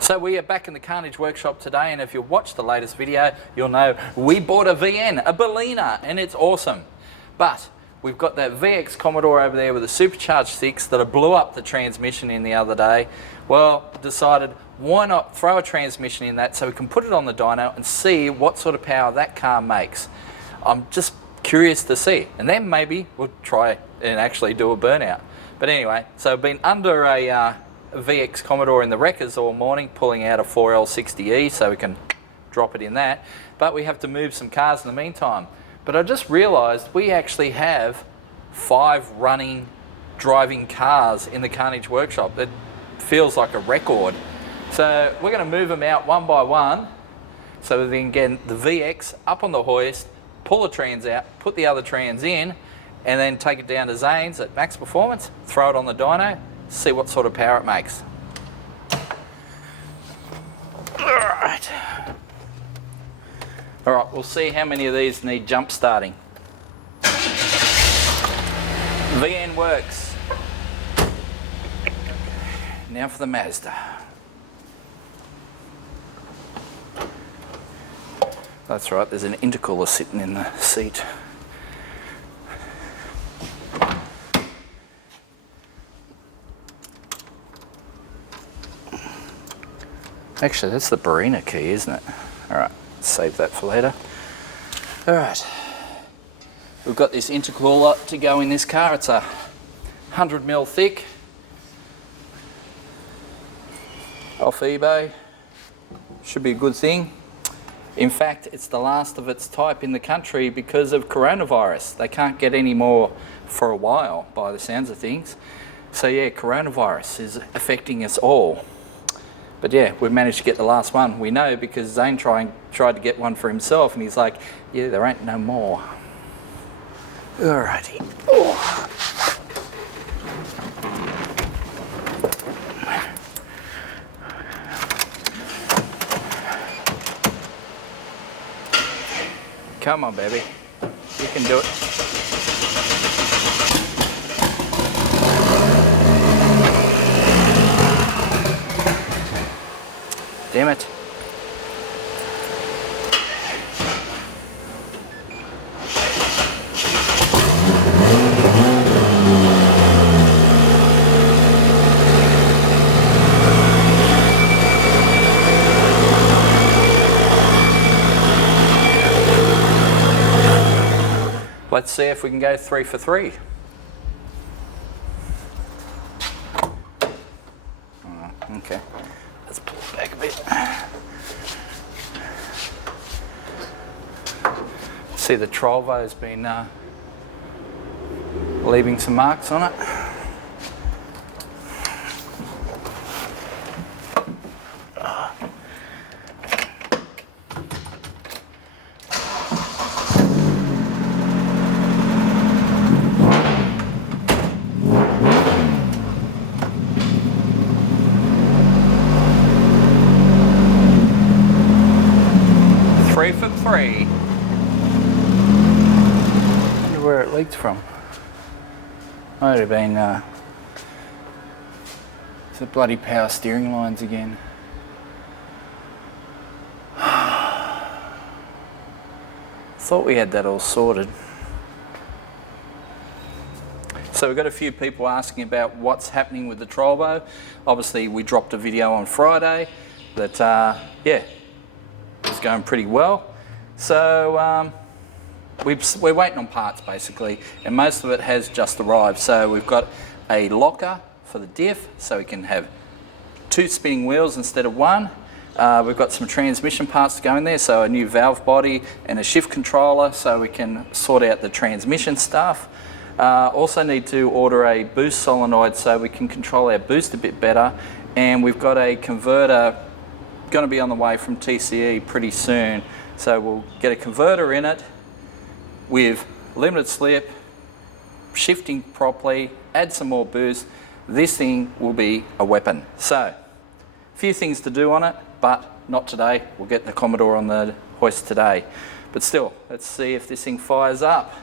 So we are back in the Carnage workshop today, and if you watched the latest video, you'll know we bought a VN, a Berliner, and it's awesome. But we've got that VX Commodore over there with a supercharged 6 that I blew up the transmission in the other day. Well, decided why not throw a transmission in that so we can put it on the dyno and see what sort of power that car makes. I'm just curious to see, and then maybe we'll try and actually do a burnout. But anyway, so I've been under a VX Commodore in the wreckers all morning, pulling out a 4L60E so we can drop it in that. But we have to move some cars in the meantime. But I just realised we actually have 5 running, driving cars in the Carnage workshop. It feels like a record. So we're going to move them out one by one so we can get the VX up on the hoist, pull the trans out, put the other trans in, and then take it down to Zane's at max performance, throw it on the dyno, see what sort of power it makes. Alright, we'll see how many of these need jump starting. VN works. Now for the Mazda. That's right, there's an intercooler sitting in the seat. Actually, that's the Barina key, isn't it? Alright, save that for later. Alright, we've got this intercooler to go in this car. It's 100mm thick. Off eBay. Should be a good thing. In fact, it's the last of its type in the country because of coronavirus. They can't get any more for a while, by the sounds of things. So yeah, coronavirus is affecting us all. But yeah, we managed to get the last one. We know because Zane tried to get one for himself, and he's like, yeah, there ain't no more. Alrighty. Oh. Come on, baby. You can do it. Damn it. Let's see if we can go 3 for 3. Oh, okay. Let's pull it back a bit. See, the Trolvo's been leaving some marks on it. For 3. Wonder where it leaked from. Might have been the bloody power steering lines again. Thought we had that all sorted. So we've got a few people asking about what's happening with the Trolvo. Obviously we dropped a video on Friday that yeah, it's going pretty well. So we're waiting on parts basically, and most of it has just arrived. So we've got a locker for the diff so we can have 2 spinning wheels instead of 1. We've got some transmission parts to go in there, so a new valve body and a shift controller so we can sort out the transmission stuff. Also need to order a boost solenoid so we can control our boost a bit better, and we've got a converter going to be on the way from TCE pretty soon. So we'll get a converter in it with limited slip, shifting properly, add some more boost. This thing will be a weapon. So, a few things to do on it, but not today. We'll get the Commodore on the hoist today. But still, let's see if this thing fires up.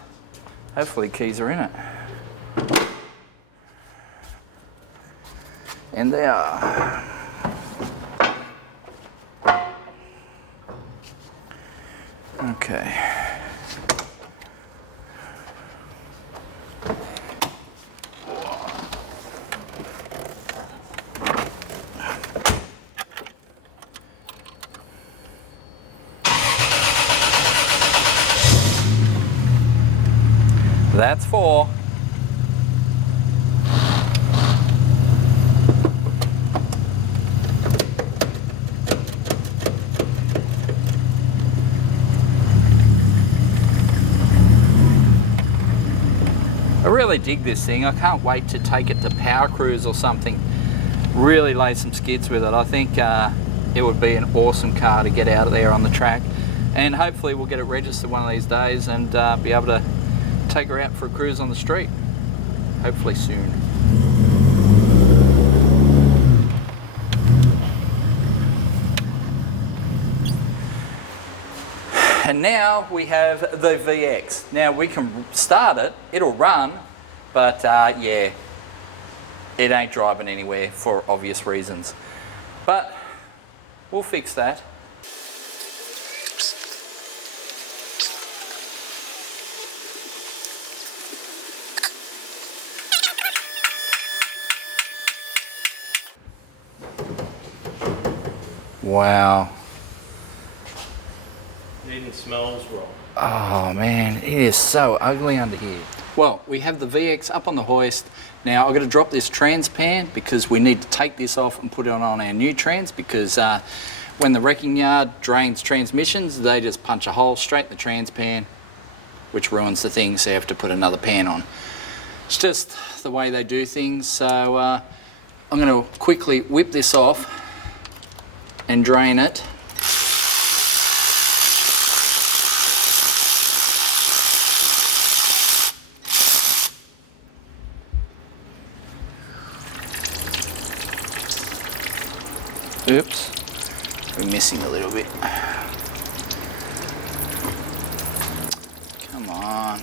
Hopefully keys are in it. And they are. Okay. That's 4. I really dig this thing. I can't wait to take it to Power Cruise or something. Really lay some skids with it. I think it would be an awesome car to get out of there on the track, and hopefully we'll get it registered one of these days and be able to take her out for a cruise on the street. Hopefully soon. And now we have the VX. Now we can start it, it'll run, but yeah, it ain't driving anywhere for obvious reasons. But we'll fix that. Wow. It even smells wrong. Oh man, it is so ugly under here. Well, we have the VX up on the hoist. Now I've got to drop this trans pan because we need to take this off and put it on our new trans, because when the wrecking yard drains transmissions, they just punch a hole straight in the trans pan, which ruins the thing, so you have to put another pan on. It's just the way they do things. So I'm going to quickly whip this off and drain it. Oops, we're missing a little bit. Come on.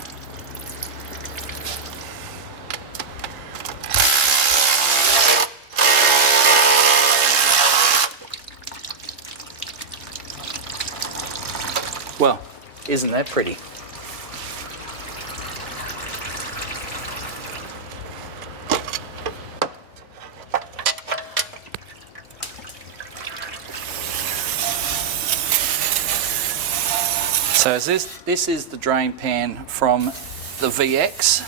Well, isn't that pretty? So this is the drain pan from the VX.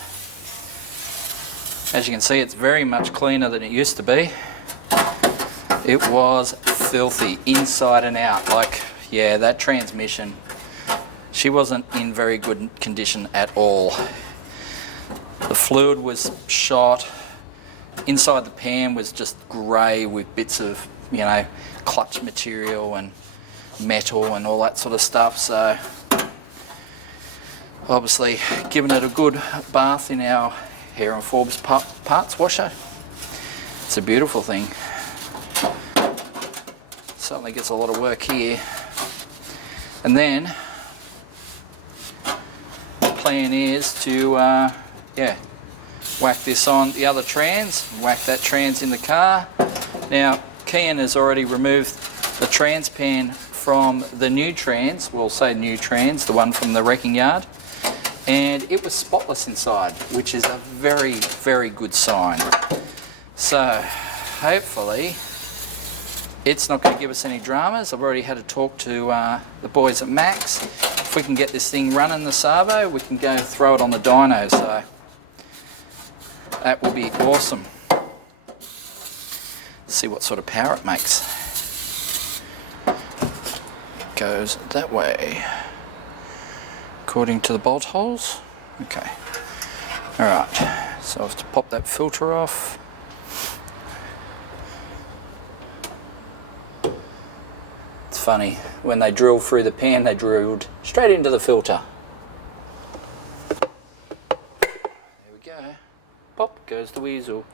As you can see, it's very much cleaner than it used to be. It was filthy inside and out. Like, yeah, that transmission, she wasn't in very good condition at all. The fluid was shot. Inside the pan was just grey with bits of, you know, clutch material and metal and all that sort of stuff. So obviously giving it a good bath in our Hair and Forbes parts washer. It's a beautiful thing. Certainly gets a lot of work here. And then the plan is to yeah, whack this on the other trans, whack that trans in the car. Now Kian has already removed the trans pan from the new trans, we'll say new trans, the one from the wrecking yard, and it was spotless inside, which is a very, very good sign. So hopefully it's not going to give us any dramas. I've already had a talk to the boys at Max. If we can get this thing running the Savo, we can go throw it on the dyno, so that will be awesome. See what sort of power it makes. Goes that way according to the bolt holes. Okay, all right, so I have to pop that filter off. It's funny, when they drill through the pan, they drilled straight into the filter. There we go, pop goes the weasel.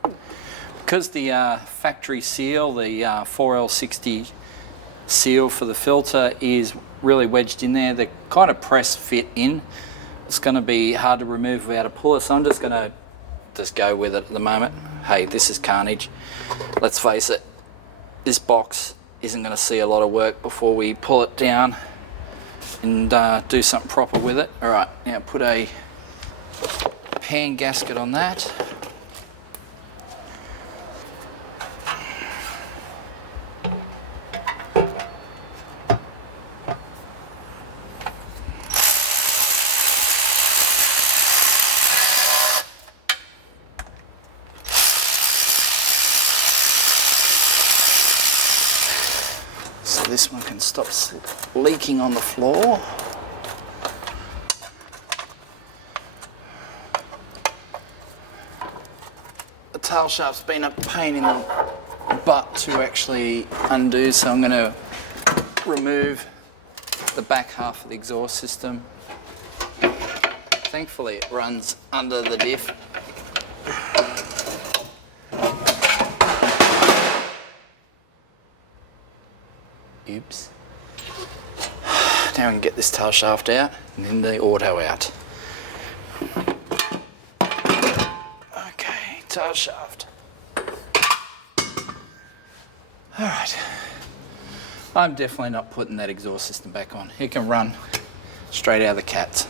Because the factory seal, the 4L60 seal for the filter is really wedged in there, the kind of press fit in, it's going to be hard to remove without a puller, so I'm just going to go with it at the moment. Hey, this is Carnage. Let's face it, this box isn't going to see a lot of work before we pull it down and do something proper with it. All right, now put a pan gasket on that. So this one can stop leaking on the floor. The tail shaft's been a pain in the butt to actually undo, so I'm going to remove the back half of the exhaust system. Thankfully it runs under the diff. Oops. Now we can get this tail shaft out and then the auto out. Okay, tail shaft. Alright. I'm definitely not putting that exhaust system back on. It can run straight out of the cats,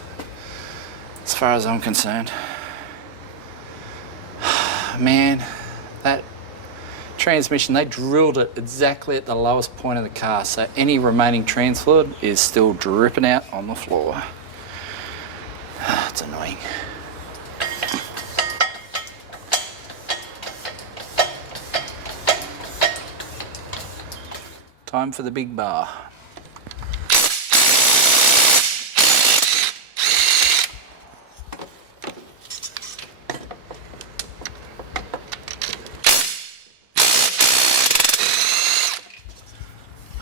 as far as I'm concerned. Man, that transmission, they drilled it exactly at the lowest point of the car, so any remaining trans fluid is still dripping out on the floor. It's annoying. Time for the big bar.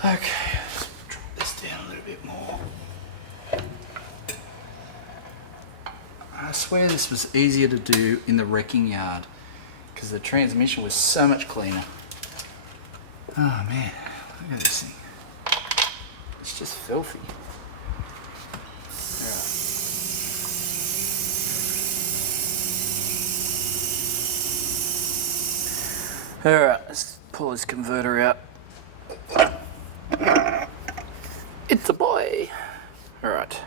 Okay, let's drop this down a little bit more. I swear this was easier to do in the wrecking yard because the transmission was so much cleaner. Oh man, look at this thing. It's just filthy. Alright, let's pull this converter out. It's a boy. Alright,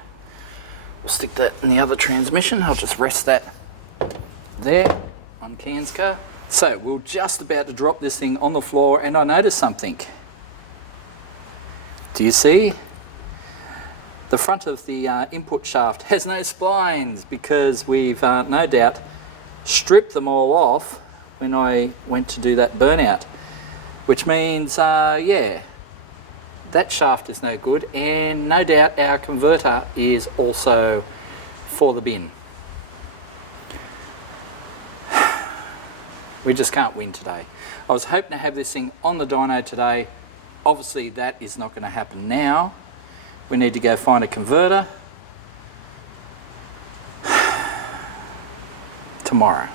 we'll stick that in the other transmission. I'll just rest that there on Kian's car. So we're just about to drop this thing on the floor and I noticed something. Do you see? The front of the input shaft has no splines because we've no doubt stripped them all off when I went to do that burnout. Which means, yeah, that shaft is no good, and no doubt our converter is also for the bin. We just can't win today. I was hoping to have this thing on the dyno today. Obviously that is not going to happen now. We need to go find a converter tomorrow.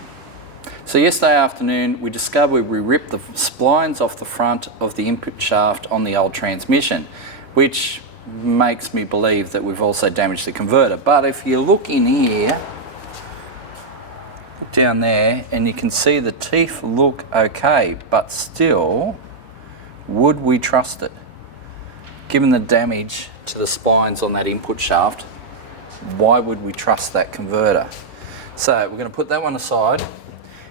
So yesterday afternoon we discovered we ripped the splines off the front of the input shaft on the old transmission, which makes me believe that we've also damaged the converter. But if you look in here, look down there, and you can see the teeth look okay, but still, would we trust it? Given the damage to the splines on that input shaft, why would we trust that converter? So we're going to put that one aside.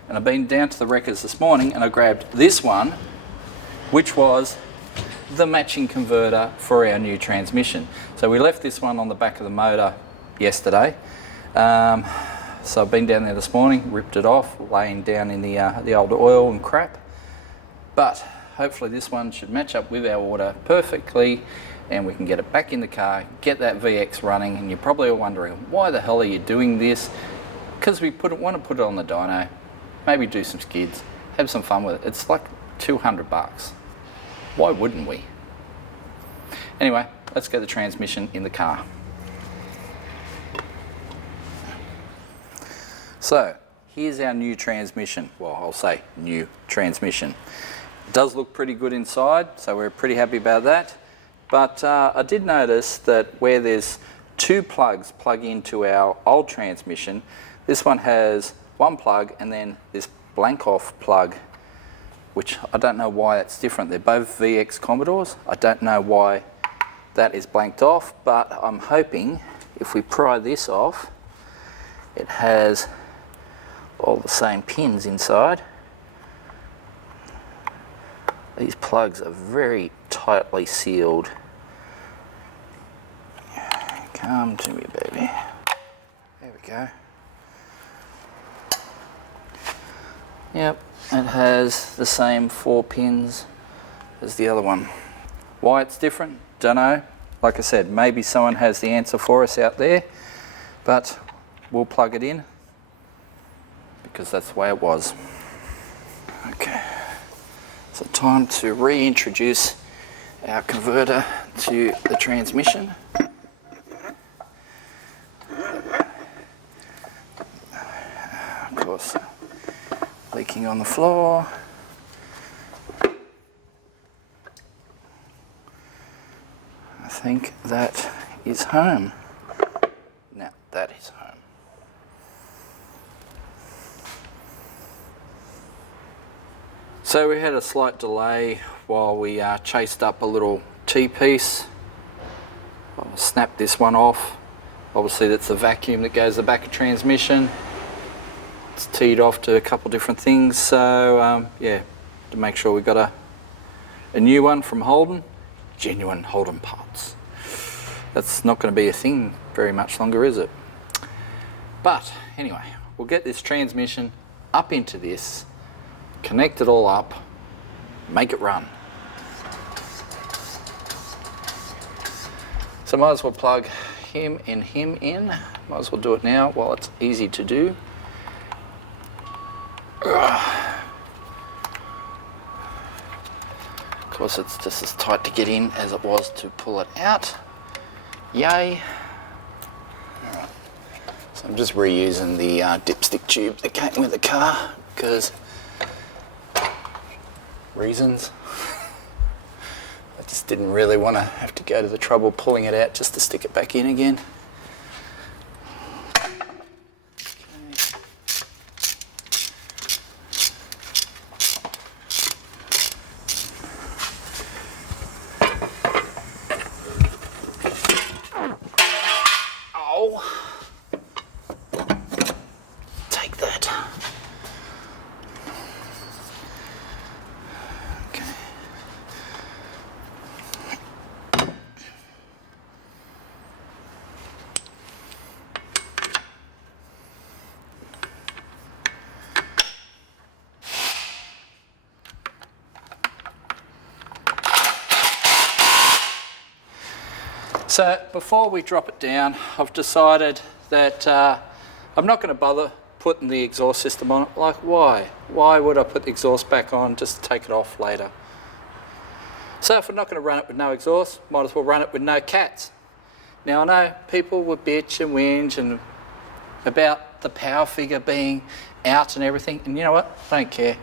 And I've been down to the wreckers this morning and I grabbed this one, which was the matching converter for our new transmission. So we left this one on the back of the motor yesterday. So I've been down there this morning, ripped it off, laying down in the old oil and crap. But hopefully this one should match up with our order perfectly and we can get it back in the car, get that VX running. And you're probably wondering, why the hell are you doing this? Because we want to put it on the dyno. Maybe do some skids, have some fun with it. It's like $200. Why wouldn't we? Anyway, let's get the transmission in the car. So, here's our new transmission. Well, I'll say new transmission. It does look pretty good inside, so we're pretty happy about that. But I did notice that where there's two plugs plug into our old transmission, this one has one plug and then this blank off plug, which I don't know why that's different. They're both VX Commodores. I don't know why that is blanked off, but I'm hoping if we pry this off, it has all the same pins inside. These plugs are very tightly sealed. Come to me, baby. There we go. Yep, it has the same 4 pins as the other one. Why it's different, don't know. Like I said, maybe someone has the answer for us out there, but we'll plug it in because that's the way it was. Okay, so time to reintroduce our converter to the transmission. Of course, leaking on the floor. I think that is home. Now that is home. So we had a slight delay while we chased up a little T-piece. I'll snap this one off. Obviously that's the vacuum that goes the back of transmission. It's teed off to a couple different things, so yeah, to make sure we got a new one from Holden. Genuine Holden parts. That's not going to be a thing very much longer, is it? But anyway, we'll get this transmission up into this, connect it all up, make it run. So might as well plug him and him in. Might as well do it now while it's easy to do. Of course, it's just as tight to get in as it was to pull it out. Yay. Alright. So I'm just reusing the dipstick tube that came with the car because reasons. I just didn't really want to have to go to the trouble pulling it out just to stick it back in again. So before we drop it down, I've decided that I'm not going to bother putting the exhaust system on it. Like, why? Why would I put the exhaust back on just to take it off later? So if we're not going to run it with no exhaust, might as well run it with no cats. Now I know people would bitch and whinge and about the power figure being out and everything, and you know what? I don't care.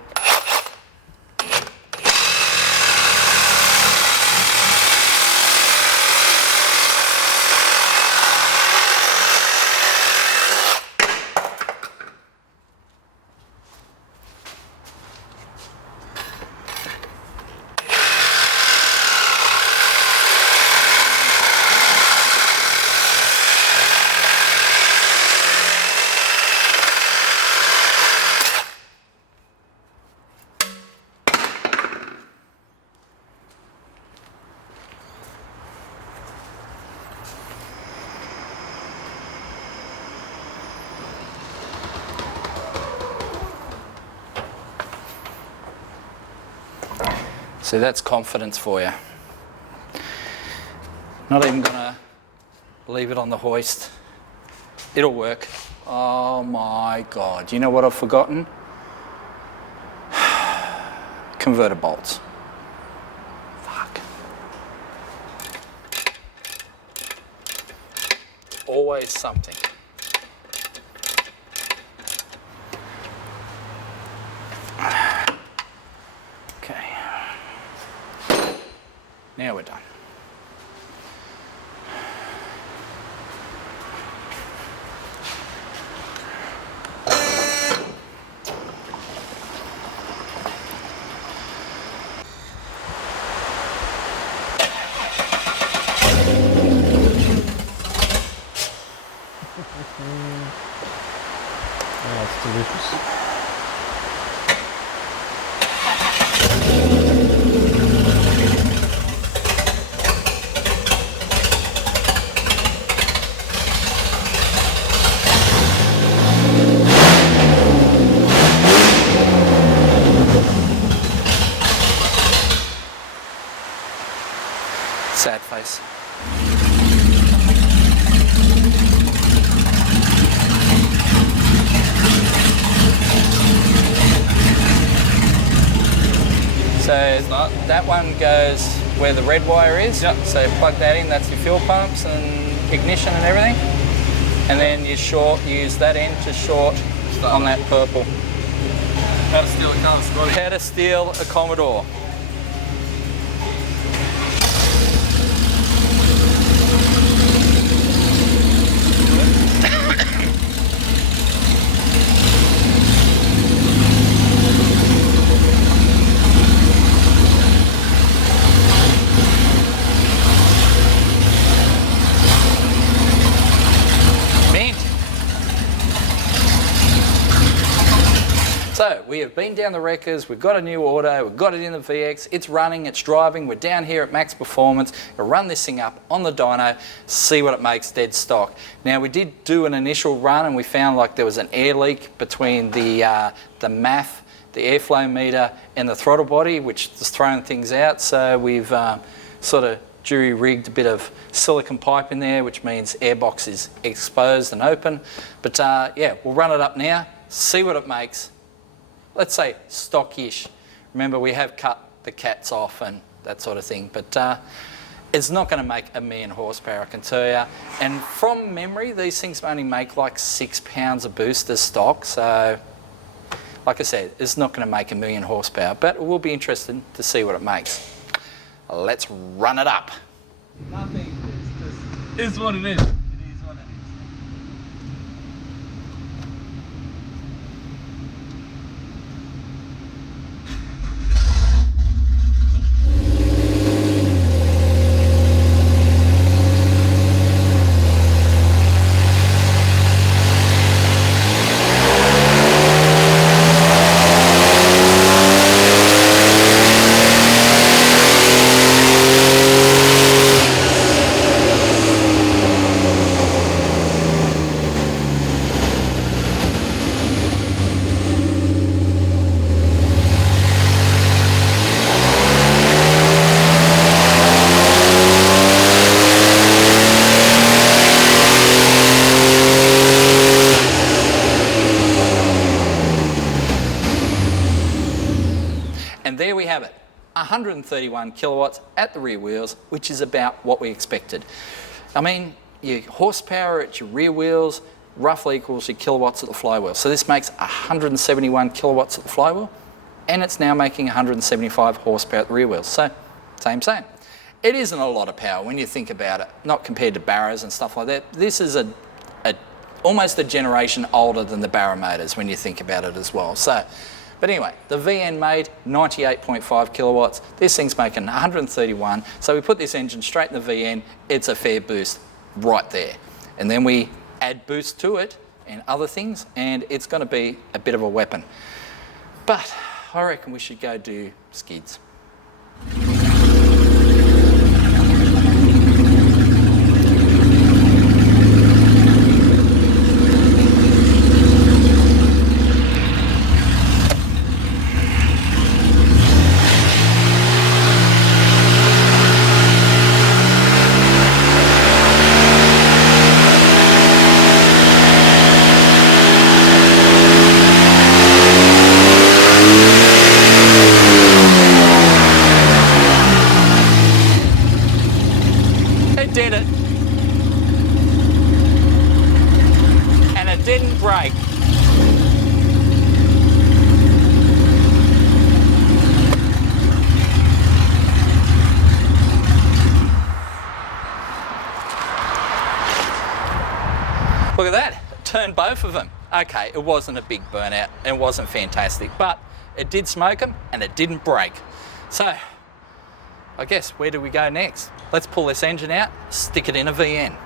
So that's confidence for you. Not even gonna leave it on the hoist. It'll work. Oh my God, you know what I've forgotten? Converter bolts. Fuck. Always something. Now we're done. Rufus. Sad face. So that one goes where the red wire is. Yep. So plug that in, that's your fuel pumps and ignition and everything. And then you use that end to short on that purple. How to steal a car, Scotty. How to steal a Commodore. So we have been down the wreckers, we've got a new auto, we've got it in the VX, it's running, it's driving, we're down here at max performance, we'll run this thing up on the dyno, see what it makes dead stock. Now we did do an initial run and we found like there was an air leak between the MAF, the airflow meter and the throttle body, which is throwing things out. So we've sort of jury rigged a bit of silicon pipe in there, which means airbox is exposed and open. But yeah, we'll run it up now, see what it makes. Let's say stock-ish. Remember, we have cut the cats off and that sort of thing, but it's not going to make 1,000,000 horsepower, I can tell you. And from memory, these things only make like 6 pounds of booster stock, so like I said, it's not going to make 1,000,000 horsepower, but we'll be interested to see what it makes. Let's run it up. Nothing is what it is. It is what it is. And there we have it, 131 kilowatts at the rear wheels, which is about what we expected. I mean, your horsepower at your rear wheels roughly equals your kilowatts at the flywheel. So this makes 171 kilowatts at the flywheel, and it's now making 175 horsepower at the rear wheels. So, same. It isn't a lot of power when you think about it, not compared to Barras and stuff like that. This is almost a generation older than the Barra motors when you think about it as well. So, but anyway, the VN made 98.5 kilowatts. This thing's making 131. So we put this engine straight in the VN. It's a fair boost right there. And then we add boost to it and other things, and it's going to be a bit of a weapon. But I reckon we should go do skids. Did it, and it didn't break. Look at that, it turned both of them. Okay, it wasn't a big burnout, it wasn't fantastic, but it did smoke them and it didn't break. So I guess, where do we go next? Let's pull this engine out, stick it in a VN.